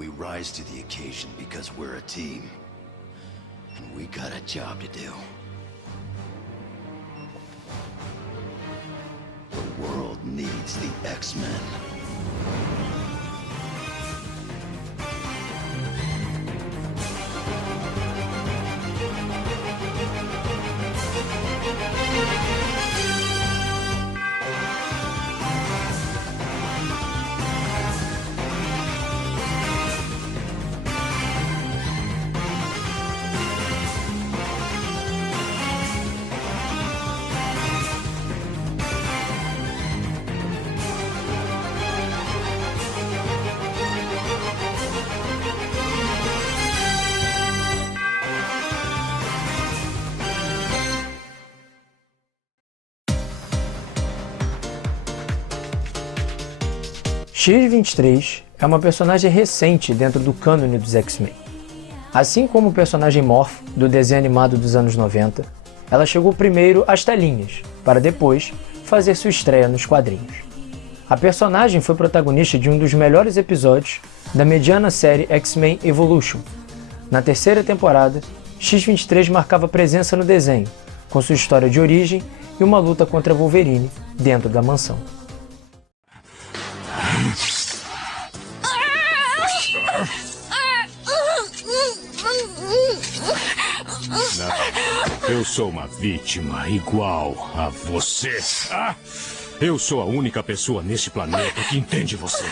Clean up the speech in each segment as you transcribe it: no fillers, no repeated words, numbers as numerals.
We rise to the occasion because we're a team. And we got a job to do. The world needs the X-Men. X-23 é uma personagem recente dentro do cânone dos X-Men. Assim como o personagem Morph, do desenho animado dos anos 90, ela chegou primeiro às telinhas, para depois fazer sua estreia nos quadrinhos. A personagem foi protagonista de um dos melhores episódios da mediana série X-Men Evolution. Na terceira temporada, X-23 marcava presença no desenho, com sua história de origem e uma luta contra Wolverine dentro da mansão. Não, eu sou uma vítima igual a você. Eu sou a única pessoa neste planeta que entende você.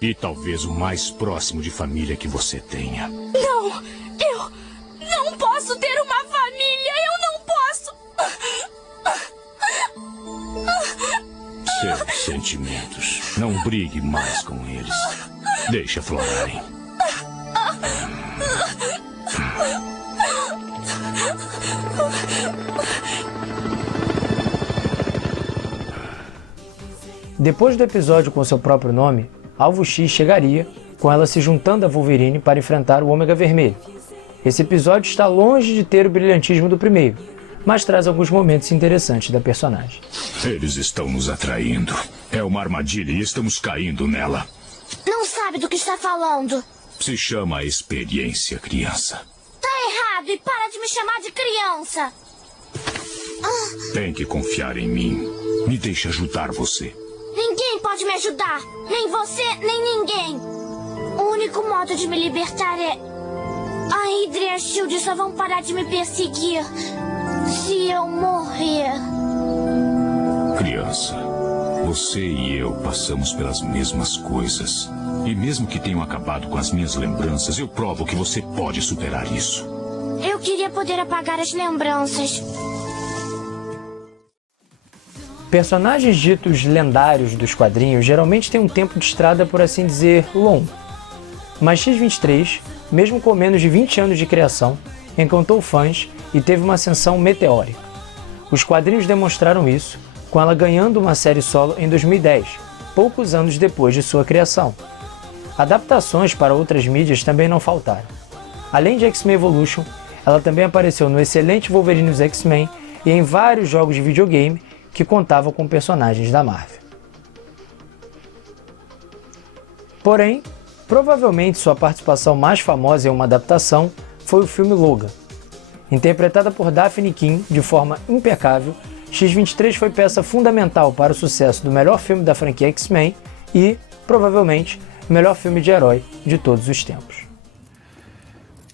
E talvez o mais próximo de família que você tenha. Não, eu não posso ter uma família, eu não posso. Seus sentimentos, não brigue mais com eles. Deixa aflorarem. Depois do episódio com seu próprio nome, Alvo X chegaria, com ela se juntando a Wolverine para enfrentar o Ômega Vermelho. Esse episódio está longe de ter o brilhantismo do primeiro, mas traz alguns momentos interessantes da personagem. Eles estão nos atraindo. É uma armadilha e estamos caindo nela. Não sabe do que está falando. Se chama experiência, criança. Tá errado e para de me chamar de criança. Tem que confiar em mim. Me deixe ajudar você. Ninguém pode me ajudar. Nem você, nem ninguém. O único modo de me libertar é... A Hydra e a SHIELD só vão parar de me perseguir se eu morrer. Criança, você e eu passamos pelas mesmas coisas. E mesmo que tenham acabado com as minhas lembranças, eu provo que você pode superar isso. Eu queria poder apagar as lembranças. Personagens ditos lendários dos quadrinhos geralmente têm um tempo de estrada, por assim dizer, longo. Mas X-23, mesmo com menos de 20 anos de criação, encantou fãs e teve uma ascensão meteórica. Os quadrinhos demonstraram isso, com ela ganhando uma série solo em 2010, poucos anos depois de sua criação. Adaptações para outras mídias também não faltaram. Além de X-Men Evolution, ela também apareceu no excelente Wolverine dos X-Men e em vários jogos de videogame que contavam com personagens da Marvel. Porém, provavelmente sua participação mais famosa em uma adaptação foi o filme Logan. Interpretada por Daphne King de forma impecável, X-23 foi peça fundamental para o sucesso do melhor filme da franquia X-Men e, provavelmente, o melhor filme de herói de todos os tempos.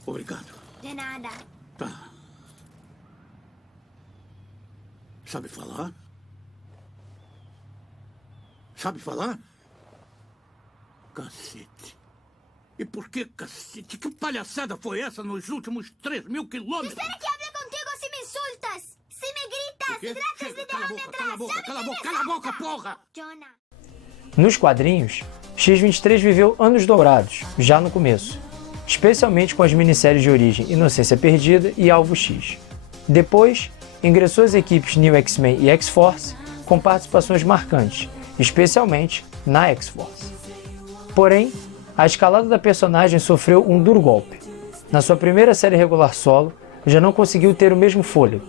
Obrigado. De nada. Tá. Sabe falar? Sabe falar? Cacete. E por que, cacete? Que palhaçada foi essa nos últimos 3.000 quilômetros? Espera que hable contigo se me insultas. Se me gritas, tratas de Cala a boca, cala a boca, cala a boca, cala a boca, porra! Jonah. Nos quadrinhos, X-23 viveu anos dourados, já no começo, especialmente com as minisséries de origem Inocência Perdida e Alvo X. Depois, ingressou às equipes New X-Men e X-Force, com participações marcantes, especialmente na X-Force. Porém, a escalada da personagem sofreu um duro golpe. Na sua primeira série regular solo, já não conseguiu ter o mesmo fôlego.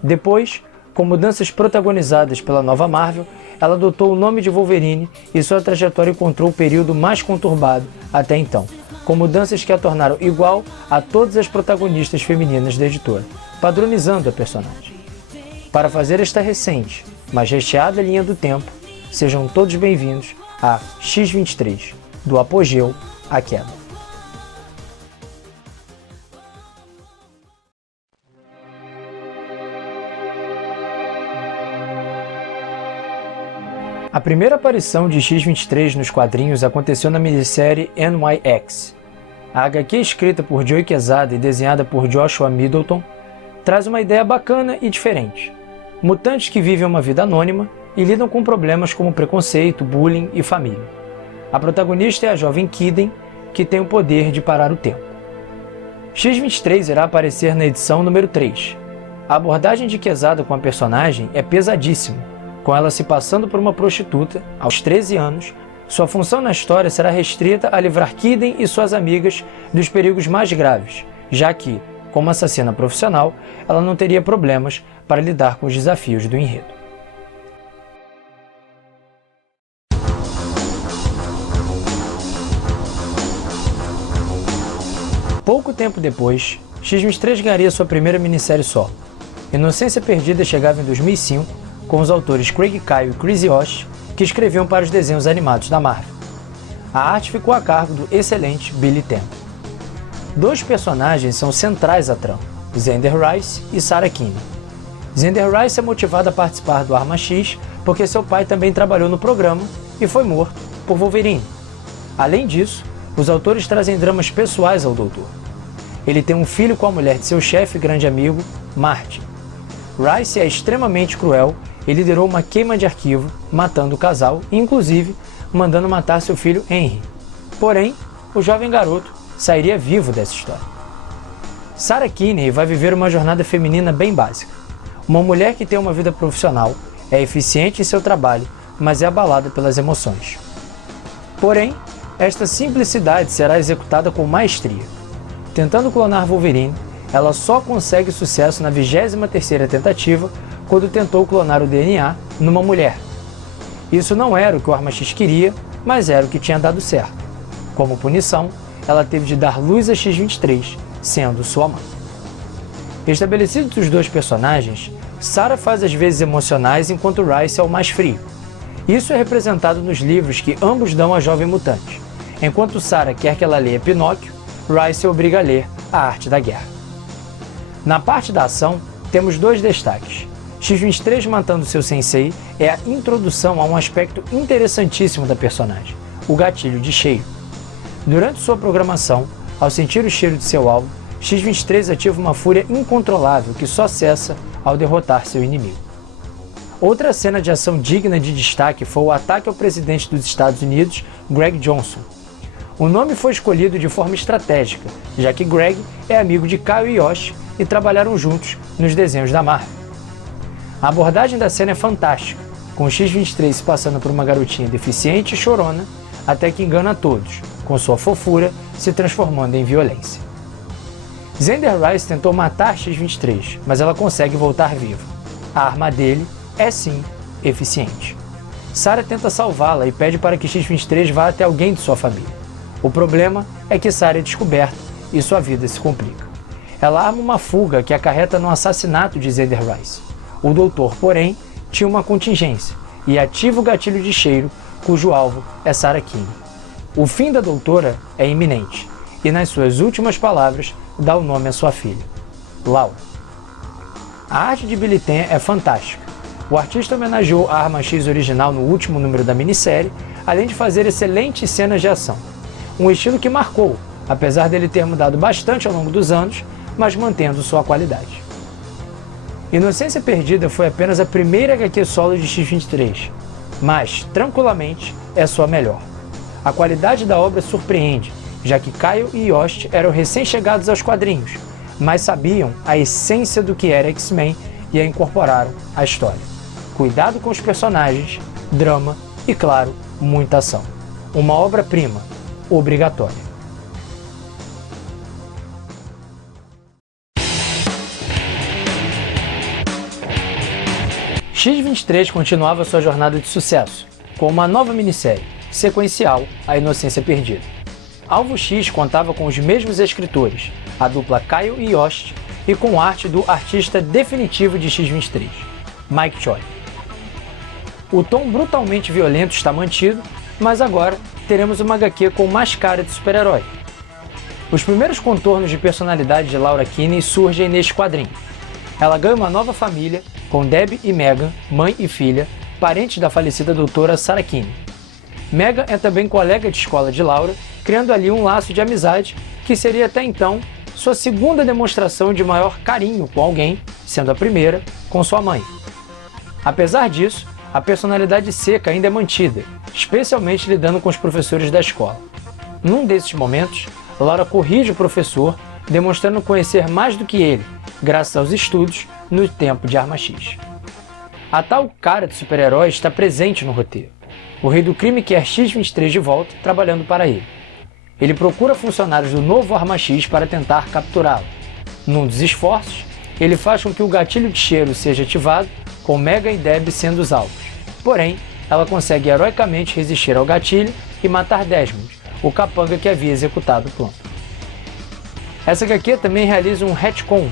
Depois, Com mudanças protagonizadas pela nova Marvel, ela adotou o nome de Wolverine e sua trajetória encontrou o período mais conturbado até então, com mudanças que a tornaram igual a todas as protagonistas femininas da editora, padronizando a personagem. Para fazer esta recente, mas recheada linha do tempo, sejam todos bem-vindos a X-23, do apogeu à queda. A primeira aparição de X-23 nos quadrinhos aconteceu na minissérie NYX. A HQ, escrita por Joe Quesada e desenhada por Joshua Middleton, traz uma ideia bacana e diferente. Mutantes que vivem uma vida anônima e lidam com problemas como preconceito, bullying e família. A protagonista é a jovem Kiden, que tem o poder de parar o tempo. X-23 irá aparecer na edição número 3. A abordagem de Quesada com a personagem é pesadíssima, com ela se passando por uma prostituta aos 13 anos. Sua função na história será restrita a livrar Kiden e suas amigas dos perigos mais graves, já que, como assassina profissional, ela não teria problemas para lidar com os desafios do enredo. Pouco tempo depois, X-23 ganharia sua primeira minissérie solo. Inocência Perdida chegava em 2005, com os autores Craig Kyle e Chris Yost, que escreviam para os desenhos animados da Marvel. A arte ficou a cargo do excelente Billy Tan. Dois personagens são centrais à trama, Xander Rice e Sarah Kinney. Xander Rice é motivado a participar do Arma X porque seu pai também trabalhou no programa e foi morto por Wolverine. Além disso, os autores trazem dramas pessoais ao doutor. Ele tem um filho com a mulher de seu chefe e grande amigo, Martin. Rice é extremamente cruel e liderou uma queima de arquivo, matando o casal e, inclusive, mandando matar seu filho Henry. Porém, o jovem garoto sairia vivo dessa história. Sarah Kinney vai viver uma jornada feminina bem básica. Uma mulher que tem uma vida profissional, é eficiente em seu trabalho, mas é abalada pelas emoções. Porém, esta simplicidade será executada com maestria. Tentando clonar Wolverine, ela só consegue sucesso na 23ª tentativa, quando tentou clonar o DNA numa mulher. Isso não era o que o Arma X queria, mas era o que tinha dado certo. Como punição, ela teve de dar luz a X-23, sendo sua mãe. Estabelecidos os dois personagens, Sarah faz as vezes emocionais enquanto Rice é o mais frio. Isso é representado nos livros que ambos dão à jovem mutante. Enquanto Sarah quer que ela leia Pinóquio, Rice obriga a ler A Arte da Guerra. Na parte da ação, temos dois destaques. X-23 matando seu sensei é a introdução a um aspecto interessantíssimo da personagem, o gatilho de cheiro. Durante sua programação, ao sentir o cheiro de seu alvo, X-23 ativa uma fúria incontrolável que só cessa ao derrotar seu inimigo. Outra cena de ação digna de destaque foi o ataque ao presidente dos Estados Unidos, Greg Johnson. O nome foi escolhido de forma estratégica, já que Greg é amigo de Kyle e Yoshi e trabalharam juntos nos desenhos da Marvel. A abordagem da cena é fantástica, com o X-23 se passando por uma garotinha deficiente e chorona, até que engana todos, com sua fofura se transformando em violência. Xander Rice tentou matar X-23, mas ela consegue voltar viva. A arma dele é sim eficiente. Sarah tenta salvá-la e pede para que X-23 vá até alguém de sua família. O problema é que Sarah é descoberta e sua vida se complica. Ela arma uma fuga que acarreta no assassinato de Xander Rice. O doutor, porém, tinha uma contingência e ativa o gatilho de cheiro, cujo alvo é Sarah Kinney. O fim da doutora é iminente e, nas suas últimas palavras, dá o nome à sua filha, Laura. A arte de Billy Tan é fantástica. O artista homenageou a Arma X original no último número da minissérie, além de fazer excelentes cenas de ação. Um estilo que marcou, apesar dele ter mudado bastante ao longo dos anos, mas mantendo sua qualidade. Inocência Perdida foi apenas a primeira HQ solo de X-23, mas, tranquilamente, é sua melhor. A qualidade da obra surpreende, já que Kyle e Yost eram recém-chegados aos quadrinhos, mas sabiam a essência do que era X-Men e a incorporaram à história. Cuidado com os personagens, drama e, claro, muita ação. Uma obra-prima, obrigatória. X-23 continuava sua jornada de sucesso, com uma nova minissérie, sequencial A Inocência Perdida. Alvo X contava com os mesmos escritores, a dupla Kyle e Yost, e com arte do artista definitivo de X-23, Mike Choi. O tom brutalmente violento está mantido, mas agora teremos uma HQ com mais cara de super-herói. Os primeiros contornos de personalidade de Laura Kinney surgem neste quadrinho. Ela ganha uma nova família, com Debbie e Megan, mãe e filha, parentes da falecida doutora Sarah Kinney. Megan é também colega de escola de Laura, criando ali um laço de amizade que seria até então sua segunda demonstração de maior carinho com alguém, sendo a primeira com sua mãe. Apesar disso, a personalidade seca ainda é mantida, especialmente lidando com os professores da escola. Num desses momentos, Laura corrige o professor, demonstrando conhecer mais do que ele, graças aos estudos no tempo de Arma X. A tal cara de super-herói está presente no roteiro. O rei do crime quer X-23 de volta, trabalhando para ele. Ele procura funcionários do novo Arma X para tentar capturá-lo. Num dos esforços, ele faz com que o gatilho de cheiro seja ativado, com Megan e Debbie sendo os alvos. Porém, ela consegue heroicamente resistir ao gatilho e matar Desmond, o capanga que havia executado o plano. Essa HQ também realiza um retcon,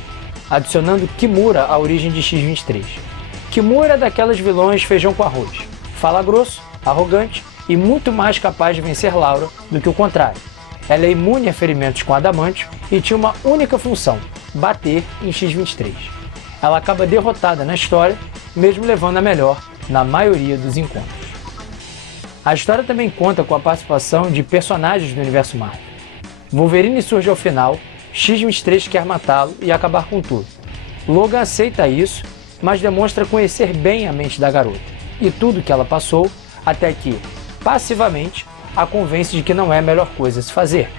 adicionando Kimura à origem de X-23. Kimura é daquelas vilões feijão com arroz, fala grosso, arrogante e muito mais capaz de vencer Laura do que o contrário. Ela é imune a ferimentos com adamantio e tinha uma única função, bater em X-23. Ela acaba derrotada na história, mesmo levando a melhor na maioria dos encontros. A história também conta com a participação de personagens do universo Marvel. Wolverine surge ao final, X-23 quer matá-lo e acabar com tudo. Logan aceita isso, mas demonstra conhecer bem a mente da garota e tudo que ela passou, até que, passivamente, a convence de que não é a melhor coisa a se fazer.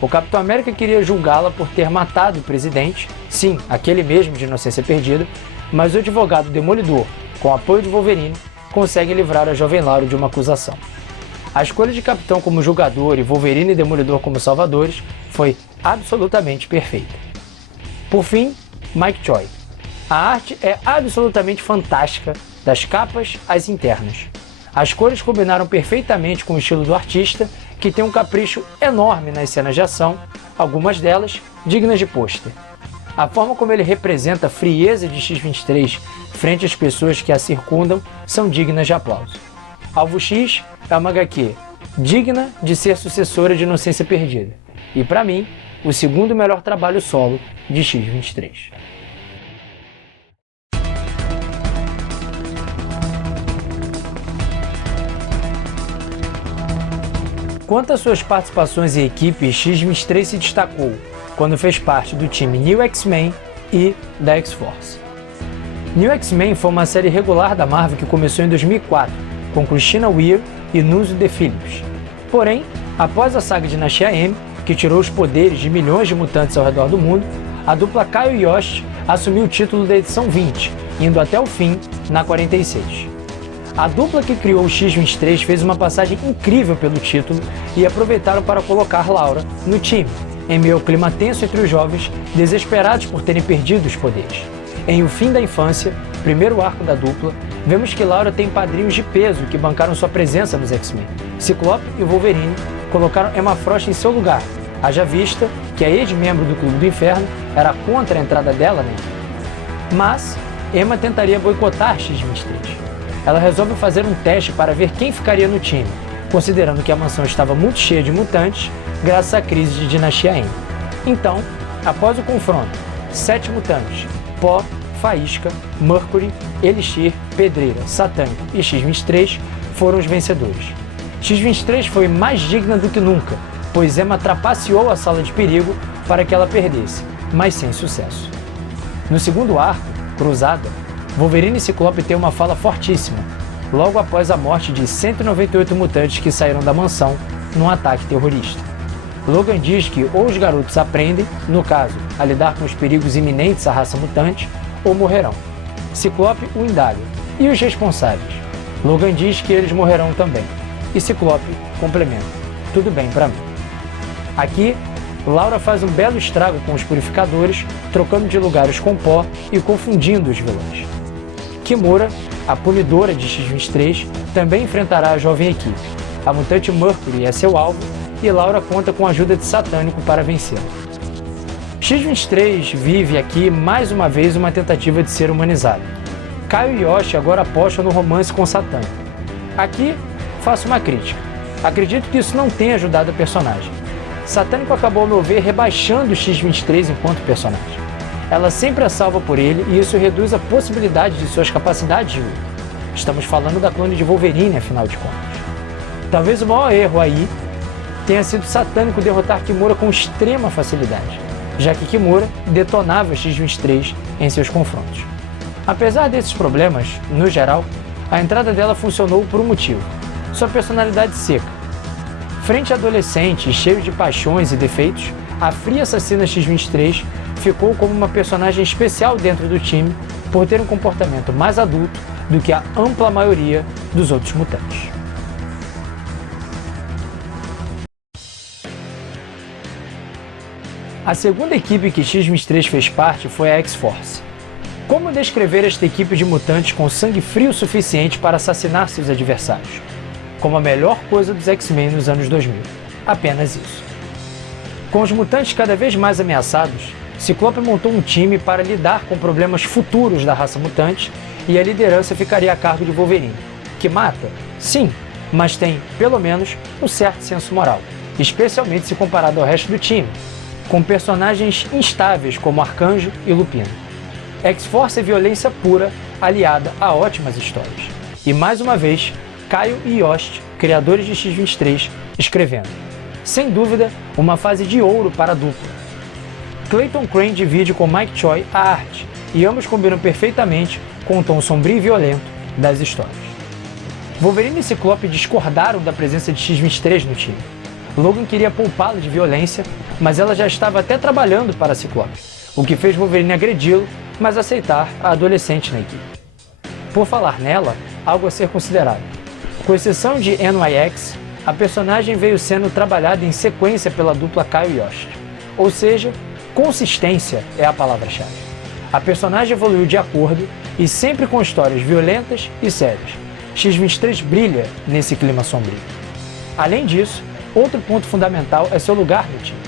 O Capitão América queria julgá-la por ter matado o presidente, sim, aquele mesmo de Inocência Perdida, mas o advogado Demolidor, com apoio de Wolverine, consegue livrar a jovem Laura de uma acusação. A escolha de Capitão como julgador e Wolverine e Demolidor como salvadores foi absolutamente perfeita. Por fim, Mike Choi. A arte é absolutamente fantástica, das capas às internas. As cores combinaram perfeitamente com o estilo do artista, que tem um capricho enorme nas cenas de ação, algumas delas dignas de pôster. A forma como ele representa a frieza de X-23 frente às pessoas que a circundam são dignas de aplauso. Alvo X é uma HQ digna de ser sucessora de Inocência Perdida, e para mim, o segundo melhor trabalho solo de X-23. Quanto às suas participações em equipe, X-23 se destacou quando fez parte do time New X-Men e da X-Force. New X-Men foi uma série regular da Marvel que começou em 2004, com Christina Weir e Nunzio De Phillips. Porém, após a saga de Dinastia M, que tirou os poderes de milhões de mutantes ao redor do mundo, a dupla Kyle e Yost assumiu o título da edição 20, indo até o fim na 46. A dupla que criou o X-23 fez uma passagem incrível pelo título e aproveitaram para colocar Laura no time, em meio ao clima tenso entre os jovens, desesperados por terem perdido os poderes. Em O Fim da Infância, primeiro arco da dupla, vemos que Laura tem padrinhos de peso que bancaram sua presença nos X-Men. Ciclope e Wolverine colocaram Emma Frost em seu lugar, haja vista que a ex-membro do Clube do Inferno era contra a entrada dela na equipe. Mas Emma tentaria boicotar X-23. Ela resolve fazer um teste para ver quem ficaria no time, considerando que a mansão estava muito cheia de mutantes graças à crise de Dinastia M. Então, após o confronto, 7 mutantes, Pó, Faísca, Mercury, Elixir, Pedreira, Satânico e X-23 foram os vencedores. X-23 foi mais digna do que nunca, pois Emma trapaceou a sala de perigo para que ela perdesse, mas sem sucesso. No segundo arco, Cruzada, Wolverine e Ciclope têm uma fala fortíssima, logo após a morte de 198 mutantes que saíram da mansão num ataque terrorista. Logan diz que ou os garotos aprendem, no caso, a lidar com os perigos iminentes à raça mutante, ou morrerão. Ciclope o indaga. E os responsáveis? Logan diz que eles morrerão também. E Ciclope complementa. Tudo bem pra mim. Aqui, Laura faz um belo estrago com os purificadores, trocando de lugares com Pó e confundindo os vilões. Kimura, a punidora de X-23, também enfrentará a jovem equipe. A mutante Mercury é seu alvo e Laura conta com a ajuda de Satânico para vencê-la. X-23 vive aqui mais uma vez uma tentativa de ser humanizado. Kaio e Yoshi agora apostam no romance com Satânico. Aqui, faço uma crítica. Acredito que isso não tenha ajudado a personagem. Satânico acabou, ao meu ver, rebaixando o X-23 enquanto personagem. Ela sempre é salva por ele e isso reduz a possibilidade de suas capacidades de luta. Estamos falando da clone de Wolverine, afinal de contas. Talvez o maior erro aí tenha sido Satânico derrotar Kimura com extrema facilidade, já que Kimura detonava o X-23 em seus confrontos. Apesar desses problemas, no geral, a entrada dela funcionou por um motivo: sua personalidade seca. Frente a adolescente e cheio de paixões e defeitos, a fria assassina X-23 ficou como uma personagem especial dentro do time por ter um comportamento mais adulto do que a ampla maioria dos outros mutantes. A segunda equipe que X-23 fez parte foi a X-Force. Como descrever esta equipe de mutantes com sangue frio suficiente para assassinar seus adversários? Como a melhor coisa dos X-Men nos anos 2000. Apenas isso. Com os mutantes cada vez mais ameaçados, Ciclope montou um time para lidar com problemas futuros da raça mutante e a liderança ficaria a cargo de Wolverine, que mata, sim, mas tem, pelo menos, um certo senso moral, especialmente se comparado ao resto do time, com personagens instáveis como Arcanjo e Lupino. X-Force é violência pura, aliada a ótimas histórias. E mais uma vez, Kaio e Yost, criadores de X-23, escrevendo. Sem dúvida, uma fase de ouro para a dupla. Clayton Crane divide com Mike Choi a arte, e ambos combinam perfeitamente com o tom sombrio e violento das histórias. Wolverine e Ciclope discordaram da presença de X-23 no time. Logan queria poupá-lo de violência, mas ela já estava até trabalhando para Ciclope, o que fez Wolverine agredi-lo, mas aceitar a adolescente na equipe. Por falar nela, algo a ser considerado. Com exceção de NYX, a personagem veio sendo trabalhada em sequência pela dupla Kaio e Yoshi. Ou seja, consistência é a palavra-chave. A personagem evoluiu de acordo e sempre com histórias violentas e sérias. X-23 brilha nesse clima sombrio. Além disso, outro ponto fundamental é seu lugar no time.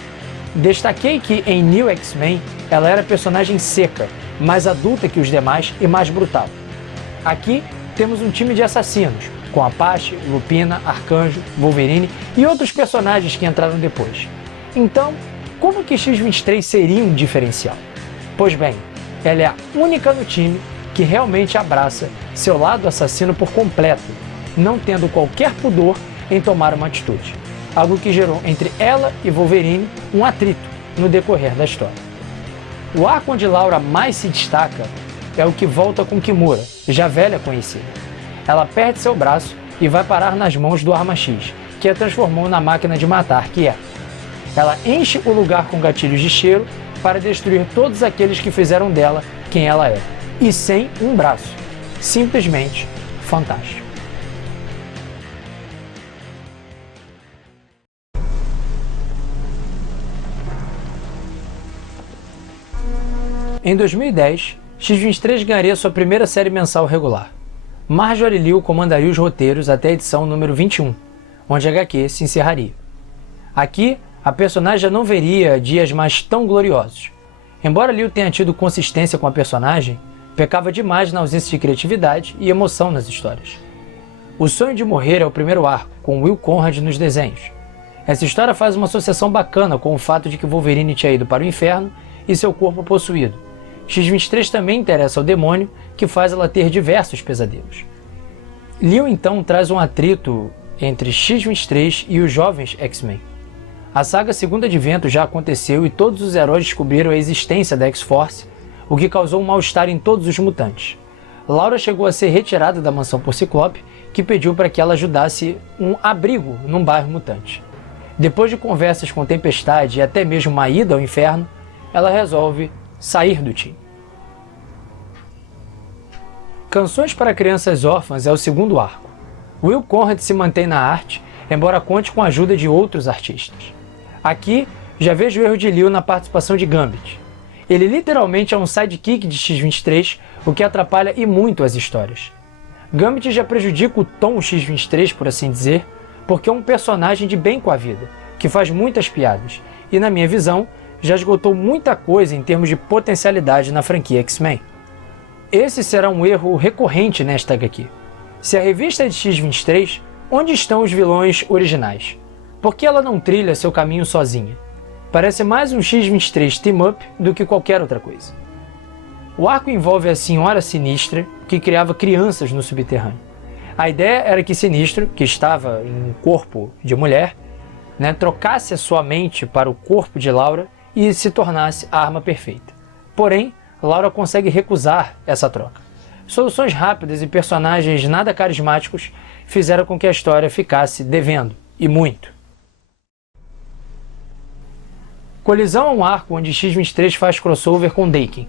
Destaquei que em New X-Men ela era personagem seca, mais adulta que os demais e mais brutal. Aqui temos um time de assassinos, com Apache, Lupina, Arcanjo, Wolverine e outros personagens que entraram depois. Então, como que X-23 seria um diferencial? Pois bem, ela é a única no time que realmente abraça seu lado assassino por completo, não tendo qualquer pudor em tomar uma atitude. Algo que gerou entre ela e Wolverine um atrito no decorrer da história. O arco onde Laura mais se destaca é o que volta com Kimura, já velha conhecida. Ela perde seu braço e vai parar nas mãos do Arma X, que a transformou na máquina de matar que é. Ela enche o lugar com gatilhos de cheiro para destruir todos aqueles que fizeram dela quem ela é. E sem um braço. Simplesmente fantástico. Em 2010, X-23 ganharia sua primeira série mensal regular. Marjorie Liu comandaria os roteiros até a edição número 21, onde a HQ se encerraria. Aqui, a personagem já não veria dias mais tão gloriosos. Embora Liu tenha tido consistência com a personagem, pecava demais na ausência de criatividade e emoção nas histórias. O Sonho de Morrer é o primeiro arco, com Will Conrad nos desenhos. Essa história faz uma associação bacana com o fato de que Wolverine tinha ido para o inferno e seu corpo possuído. X-23 também interessa ao demônio, que faz ela ter diversos pesadelos. Liu então traz um atrito entre X-23 e os jovens X-Men. A saga Segundo Advento já aconteceu e todos os heróis descobriram a existência da X-Force, o que causou um mal-estar em todos os mutantes. Laura chegou a ser retirada da mansão por Ciclope, que pediu para que ela ajudasse um abrigo num bairro mutante. Depois de conversas com Tempestade e até mesmo uma ida ao inferno, ela resolve sair do time. Canções para Crianças Órfãs é o segundo arco. Will Conrad se mantém na arte, embora conte com a ajuda de outros artistas. Aqui, já vejo o erro de Liu na participação de Gambit. Ele literalmente é um sidekick de X-23, o que atrapalha e muito as histórias. Gambit já prejudica o tom X-23, por assim dizer, porque é um personagem de bem com a vida, que faz muitas piadas, e na minha visão, já esgotou muita coisa em termos de potencialidade na franquia X-Men. Esse será um erro recorrente nesta HQ. Se a revista é de X-23, onde estão os vilões originais? Por que ela não trilha seu caminho sozinha? Parece mais um X-23 team-up do que qualquer outra coisa. O arco envolve a Senhora Sinistra, que criava crianças no subterrâneo. A ideia era que Sinistro, que estava em um corpo de mulher, trocasse a sua mente para o corpo de Laura e se tornasse a arma perfeita. Porém, Laura consegue recusar essa troca. Soluções rápidas e personagens nada carismáticos fizeram com que a história ficasse devendo, e muito. Colisão é um arco onde X-23 faz crossover com Daken.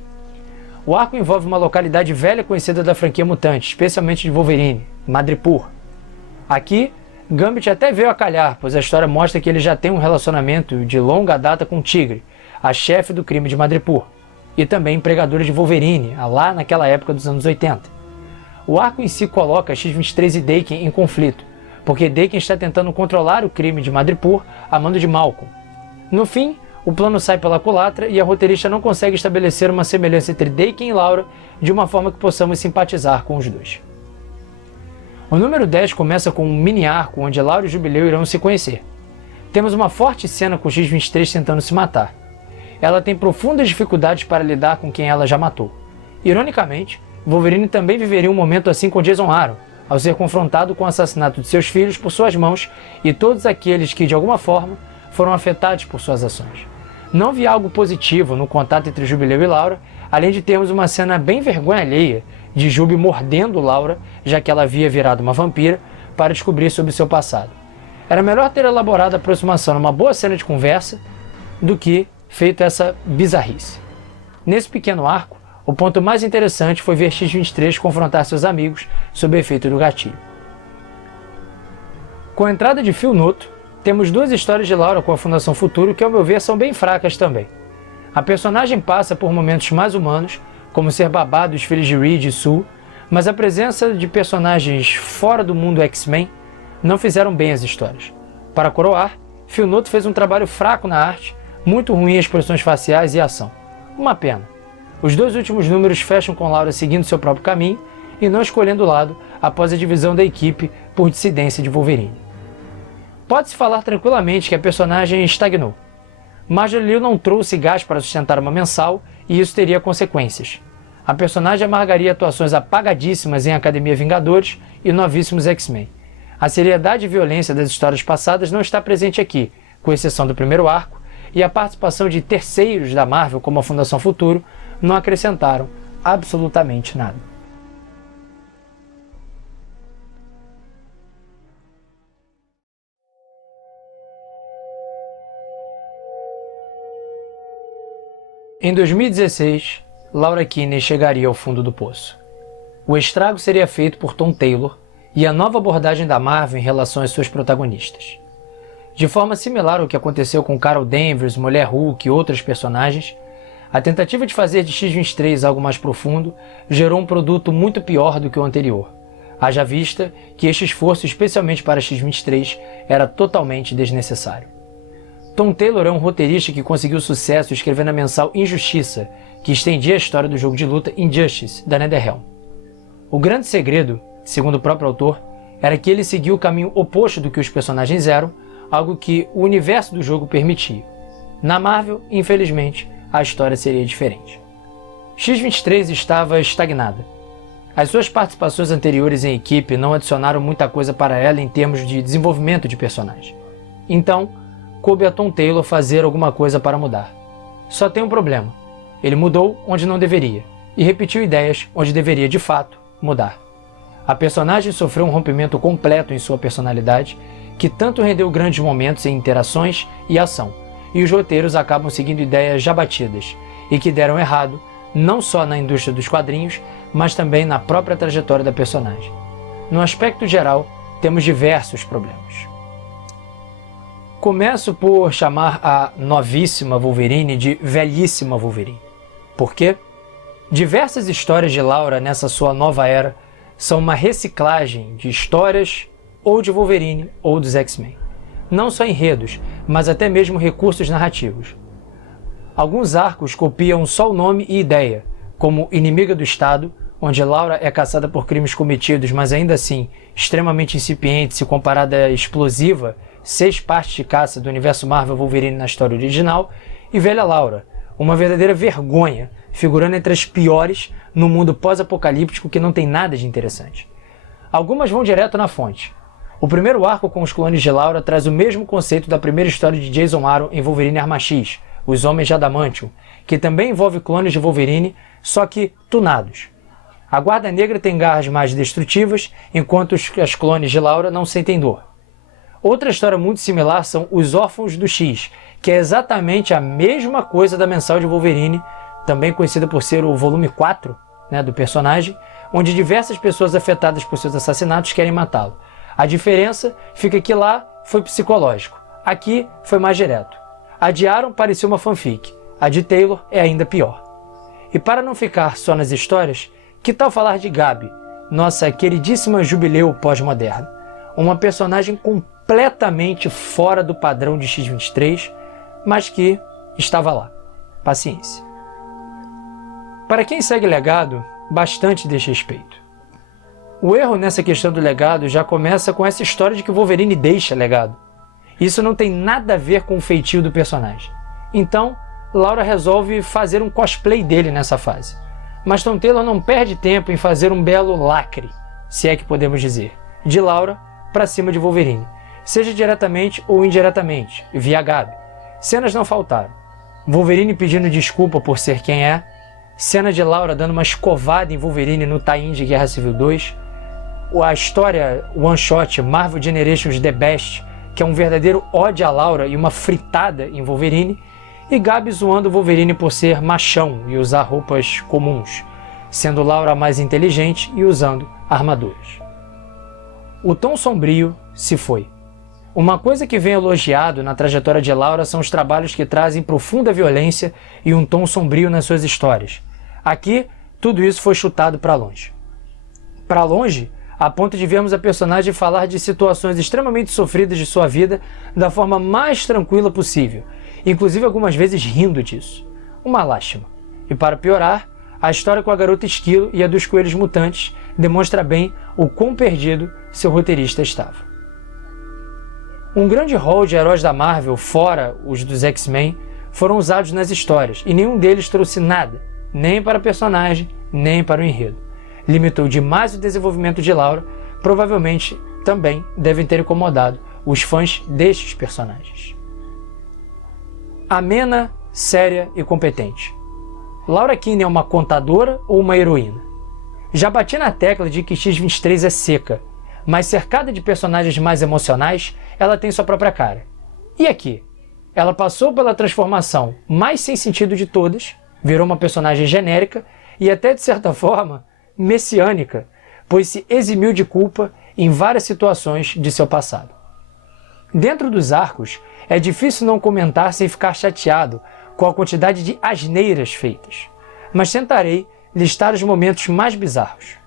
O arco envolve uma localidade velha conhecida da franquia mutante, especialmente de Wolverine, Madripoor. Aqui, Gambit até veio a calhar, pois a história mostra que ele já tem um relacionamento de longa data com Tigre, a chefe do crime de Madripoor, e também empregadora de Wolverine, lá naquela época dos anos 80. O arco em si coloca X-23 e Daken em conflito, porque Daken está tentando controlar o crime de Madripoor a mando de Malcolm. No fim, o plano sai pela culatra e a roteirista não consegue estabelecer uma semelhança entre Daken e Laura de uma forma que possamos simpatizar com os dois. O número 10 começa com um mini arco onde Laura e Jubileu irão se conhecer. Temos uma forte cena com X-23 tentando se matar. Ela tem profundas dificuldades para lidar com quem ela já matou. Ironicamente, Wolverine também viveria um momento assim com Jason Aaron, ao ser confrontado com o assassinato de seus filhos por suas mãos e todos aqueles que, de alguma forma, foram afetados por suas ações. Não vi algo positivo no contato entre Jubileu e Laura, além de termos uma cena bem vergonha alheia de Jubi mordendo Laura, já que ela havia virado uma vampira, para descobrir sobre seu passado. Era melhor ter elaborado a aproximação numa boa cena de conversa do que feito essa bizarrice. Nesse pequeno arco, o ponto mais interessante foi ver X-23 confrontar seus amigos sob o efeito do gatilho. Com a entrada de Phil Noto, temos duas histórias de Laura com a Fundação Futuro que, ao meu ver, são bem fracas também. A personagem passa por momentos mais humanos, como ser babá dos filhos de Reed e Sue, mas a presença de personagens fora do mundo X-Men não fizeram bem as histórias. Para coroar, Phil Noto fez um trabalho fraco na arte, muito ruim em expressões faciais e ação. Uma pena. Os dois últimos números fecham com Laura seguindo seu próprio caminho e não escolhendo lado após a divisão da equipe por dissidência de Wolverine. Pode-se falar tranquilamente que a personagem estagnou. Marjorie Liu não trouxe gás para sustentar uma mensal e isso teria consequências. A personagem amargaria atuações apagadíssimas em Academia Vingadores e Novíssimos X-Men. A seriedade e violência das histórias passadas não está presente aqui, com exceção do primeiro arco, e a participação de terceiros da Marvel, como a Fundação Futuro, não acrescentaram absolutamente nada. Em 2016, Laura Kinney chegaria ao fundo do poço. O estrago seria feito por Tom Taylor e a nova abordagem da Marvel em relação às suas protagonistas. De forma similar ao que aconteceu com Carol Danvers, Mulher Hulk e outros personagens, a tentativa de fazer de X-23 algo mais profundo gerou um produto muito pior do que o anterior, haja vista que este esforço, especialmente para X-23, era totalmente desnecessário. Tom Taylor é um roteirista que conseguiu sucesso escrevendo a mensal Injustiça, que estendia a história do jogo de luta Injustice, da NetherRealm. O grande segredo, segundo o próprio autor, era que ele seguiu o caminho oposto do que os personagens eram, algo que o universo do jogo permitia. Na Marvel, infelizmente, a história seria diferente. X-23 estava estagnada. As suas participações anteriores em equipe não adicionaram muita coisa para ela em termos de desenvolvimento de personagem. Então, coube a Tom Taylor fazer alguma coisa para mudar. Só tem um problema. Ele mudou onde não deveria, e repetiu ideias onde deveria de fato mudar. A personagem sofreu um rompimento completo em sua personalidade, que tanto rendeu grandes momentos em interações e ação, e os roteiros acabam seguindo ideias já batidas, e que deram errado, não só na indústria dos quadrinhos, mas também na própria trajetória da personagem. No aspecto geral, temos diversos problemas. Começo por chamar a novíssima Wolverine de velhíssima Wolverine. Por quê? Diversas histórias de Laura nessa sua nova era são uma reciclagem de histórias ou de Wolverine ou dos X-Men. Não só enredos, mas até mesmo recursos narrativos. Alguns arcos copiam só o nome e ideia, como Inimiga do Estado, onde Laura é caçada por crimes cometidos, mas ainda assim extremamente incipiente se comparada à explosiva 6 partes de caça do universo Marvel Wolverine na história original, e Velha Laura, uma verdadeira vergonha, figurando entre as piores no mundo pós-apocalíptico que não tem nada de interessante. Algumas vão direto na fonte. O primeiro arco com os clones de Laura traz o mesmo conceito da primeira história de Jason Aaron em Wolverine Arma X, Os Homens de Adamantium, que também envolve clones de Wolverine, só que tunados. A Guarda Negra tem garras mais destrutivas, enquanto as clones de Laura não sentem dor. Outra história muito similar são Os Órfãos do X, que é exatamente a mesma coisa da mensal de Wolverine, também conhecida por ser o volume 4, do personagem, onde diversas pessoas afetadas por seus assassinatos querem matá-lo. A diferença fica que lá foi psicológico, aqui foi mais direto. A de Aaron parecia uma fanfic, a de Taylor é ainda pior. E para não ficar só nas histórias, que tal falar de Gabi, nossa queridíssima Jubileu pós-moderna? Uma personagem completamente fora do padrão de X-23, mas que estava lá. Paciência. Para quem segue Legado, bastante desrespeito. O erro nessa questão do legado já começa com essa história de que o Wolverine deixa legado. Isso não tem nada a ver com o feitio do personagem. Então, Laura resolve fazer um cosplay dele nessa fase. Mas Tom Taylor não perde tempo em fazer um belo lacre, se é que podemos dizer, de Laura para cima de Wolverine, seja diretamente ou indiretamente, via Gabi. Cenas não faltaram. Wolverine pedindo desculpa por ser quem é, cena de Laura dando uma escovada em Wolverine no tie-in de Guerra Civil 2, a história one-shot Marvel Generations The Best, que é um verdadeiro ódio a Laura e uma fritada em Wolverine, e Gabi zoando Wolverine por ser machão e usar roupas comuns, sendo Laura mais inteligente e usando armaduras. O tom sombrio se foi. Uma coisa que vem elogiado na trajetória de Laura são os trabalhos que trazem profunda violência e um tom sombrio nas suas histórias. Aqui, tudo isso foi chutado para longe. Para longe, a ponto de vermos a personagem falar de situações extremamente sofridas de sua vida da forma mais tranquila possível, inclusive algumas vezes rindo disso. Uma lástima. E para piorar, a história com a Garota Esquilo e a dos Coelhos Mutantes demonstra bem o quão perdido seu roteirista estava. Um grande rol de heróis da Marvel, fora os dos X-Men, foram usados nas histórias, e nenhum deles trouxe nada, nem para a personagem, nem para o enredo. Limitou demais o desenvolvimento de Laura, provavelmente também devem ter incomodado os fãs destes personagens. Amena, séria e competente. Laura Kinney é uma contadora ou uma heroína? Já bati na tecla de que X-23 é seca, mas cercada de personagens mais emocionais, ela tem sua própria cara. E aqui? Ela passou pela transformação mais sem sentido de todas, virou uma personagem genérica e até de certa forma messiânica, pois se eximiu de culpa em várias situações de seu passado. Dentro dos arcos, é difícil não comentar sem ficar chateado com a quantidade de asneiras feitas, mas tentarei listar os momentos mais bizarros.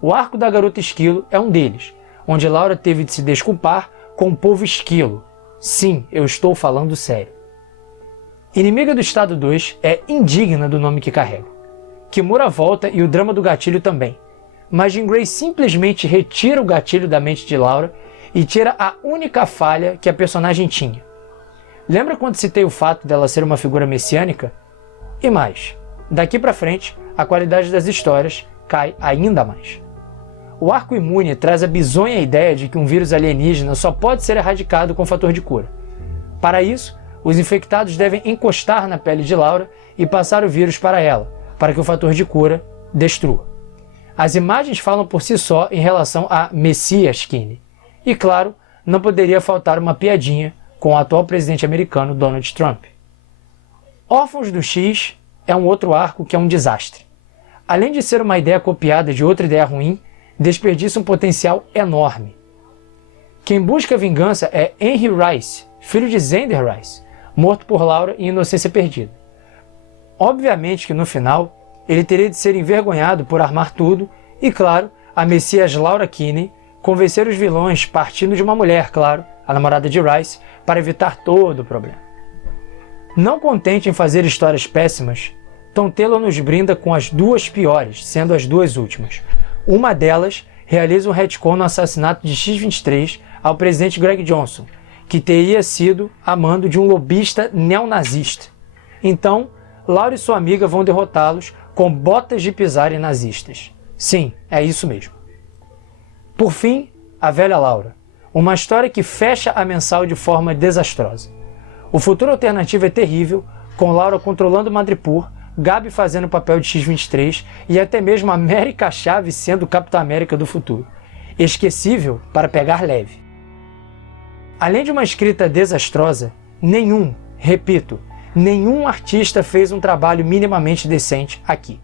O arco da Garota Esquilo é um deles, onde Laura teve de se desculpar com o povo esquilo. Sim, eu estou falando sério. Inimiga do Estado 2 é indigna do nome que carrega. Kimura volta e o drama do gatilho também, mas Jean Grey simplesmente retira o gatilho da mente de Laura e tira a única falha que a personagem tinha. Lembra quando citei o fato dela ser uma figura messiânica? E mais, daqui pra frente, a qualidade das histórias cai ainda mais. O arco imune traz a bizonha ideia de que um vírus alienígena só pode ser erradicado com fator de cura. Para isso, os infectados devem encostar na pele de Laura e passar o vírus para ela, para que o fator de cura destrua. As imagens falam por si só em relação a Messias Kinney. E claro, não poderia faltar uma piadinha com o atual presidente americano Donald Trump. Órfãos do X é um outro arco que é um desastre. Além de ser uma ideia copiada de outra ideia ruim, desperdiça um potencial enorme. Quem busca vingança é Henry Rice, filho de Xander Rice, morto por Laura em Inocência Perdida. Obviamente que no final, ele teria de ser envergonhado por armar tudo e, claro, a Messias Laura Kinney convencer os vilões partindo de uma mulher, claro, a namorada de Rice, para evitar todo o problema. Não contente em fazer histórias péssimas, Tom Taylor nos brinda com as duas piores, sendo as duas últimas. Uma delas realiza um retcon no assassinato de X-23 ao presidente Greg Johnson, que teria sido a mando de um lobista neonazista. Então, Laura e sua amiga vão derrotá-los com botas de pisar em nazistas. Sim, é isso mesmo. Por fim, a velha Laura. Uma história que fecha a mensal de forma desastrosa. O futuro alternativo é terrível, com Laura controlando Madripoor, Gabi fazendo o papel de X-23 e até mesmo América Chave sendo o Capitão América do futuro. Esquecível para pegar leve. Além de uma escrita desastrosa, nenhum artista fez um trabalho minimamente decente aqui.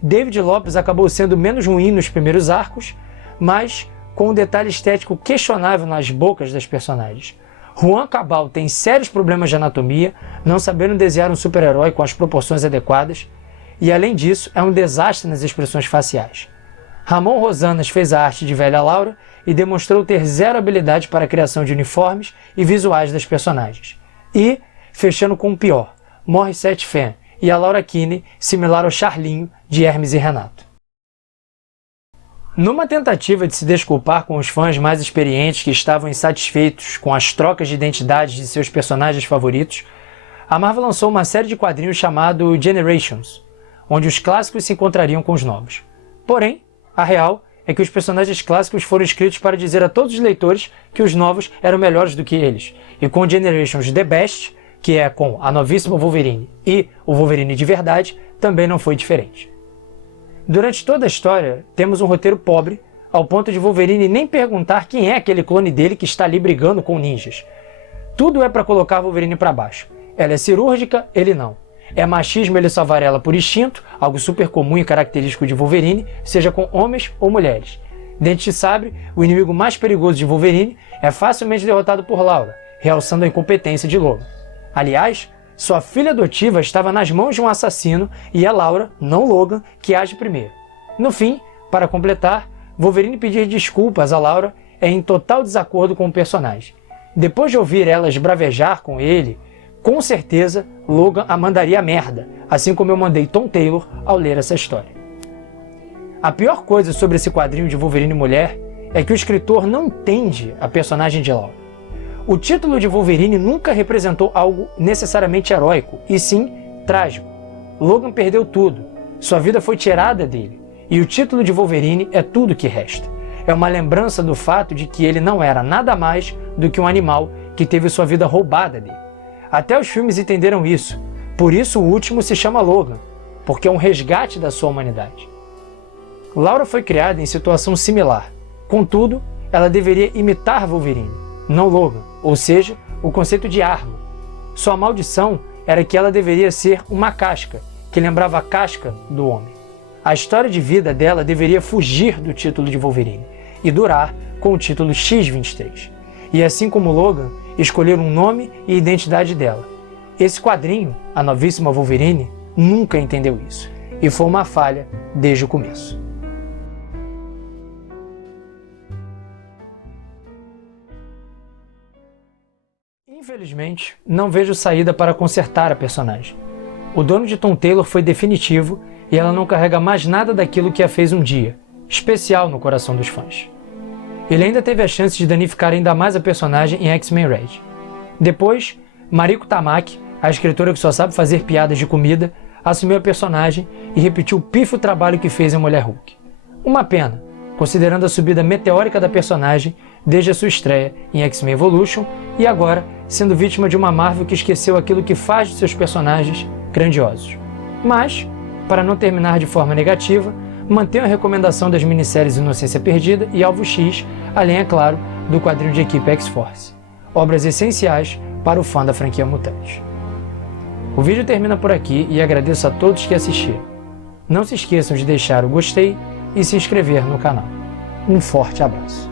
David Lopes acabou sendo menos ruim nos primeiros arcos, mas com um detalhe estético questionável nas bocas das personagens. Juan Cabal tem sérios problemas de anatomia, não sabendo desenhar um super-herói com as proporções adequadas, e além disso é um desastre nas expressões faciais. Ramon Rosanas fez a arte de velha Laura e demonstrou ter zero habilidade para a criação de uniformes e visuais das personagens. E, fechando com o pior, Morissette Fan e a Laura Kinney, similar ao Charlinho de Hermes e Renato. Numa tentativa de se desculpar com os fãs mais experientes que estavam insatisfeitos com as trocas de identidades de seus personagens favoritos, a Marvel lançou uma série de quadrinhos chamado Generations, onde os clássicos se encontrariam com os novos. Porém, a real é que os personagens clássicos foram escritos para dizer a todos os leitores que os novos eram melhores do que eles, e com Generations The Best, que é com a novíssima Wolverine e o Wolverine de verdade, também não foi diferente. Durante toda a história, temos um roteiro pobre, ao ponto de Wolverine nem perguntar quem é aquele clone dele que está ali brigando com ninjas. Tudo é para colocar Wolverine para baixo. Ela é cirúrgica, ele não. É machismo ele salvar ela por instinto, algo super comum e característico de Wolverine, seja com homens ou mulheres. Dente de Sabre, o inimigo mais perigoso de Wolverine, é facilmente derrotado por Laura, realçando a incompetência de Logan. Aliás, sua filha adotiva estava nas mãos de um assassino e é Laura, não Logan, que age primeiro. No fim, para completar, Wolverine pedir desculpas a Laura é em total desacordo com o personagem. Depois de ouvir ela esbravejar com ele, com certeza Logan a mandaria a merda, assim como eu mandei Tom Taylor ao ler essa história. A pior coisa sobre esse quadrinho de Wolverine mulher é que o escritor não entende a personagem de Laura. O título de Wolverine nunca representou algo necessariamente heróico, e sim trágico. Logan perdeu tudo, sua vida foi tirada dele, e o título de Wolverine é tudo que resta. É uma lembrança do fato de que ele não era nada mais do que um animal que teve sua vida roubada dele. Até os filmes entenderam isso, por isso o último se chama Logan, porque é um resgate da sua humanidade. Laura foi criada em situação similar, contudo, ela deveria imitar Wolverine, não Logan, ou seja, o conceito de arma. Sua maldição era que ela deveria ser uma casca, que lembrava a casca do homem. A história de vida dela deveria fugir do título de Wolverine e durar com o título X-23. E assim como Logan, escolher um nome e identidade dela. Esse quadrinho, a novíssima Wolverine, nunca entendeu isso, e foi uma falha desde o começo. Infelizmente, não vejo saída para consertar a personagem. O dono de Tom Taylor foi definitivo e ela não carrega mais nada daquilo que a fez um dia, especial no coração dos fãs. Ele ainda teve a chance de danificar ainda mais a personagem em X-Men Red. Depois, Mariko Tamaki, a escritora que só sabe fazer piadas de comida, assumiu a personagem e repetiu o pífio trabalho que fez em Mulher Hulk. Uma pena, considerando a subida meteórica da personagem desde a sua estreia em X-Men Evolution e agora sendo vítima de uma Marvel que esqueceu aquilo que faz de seus personagens grandiosos. Mas, para não terminar de forma negativa, mantenho a recomendação das minisséries Inocência Perdida e Alvo X, além, é claro, do quadrinho de equipe X-Force. Obras essenciais para o fã da franquia Mutante. O vídeo termina por aqui e agradeço a todos que assistiram. Não se esqueçam de deixar o gostei e se inscrever no canal. Um forte abraço.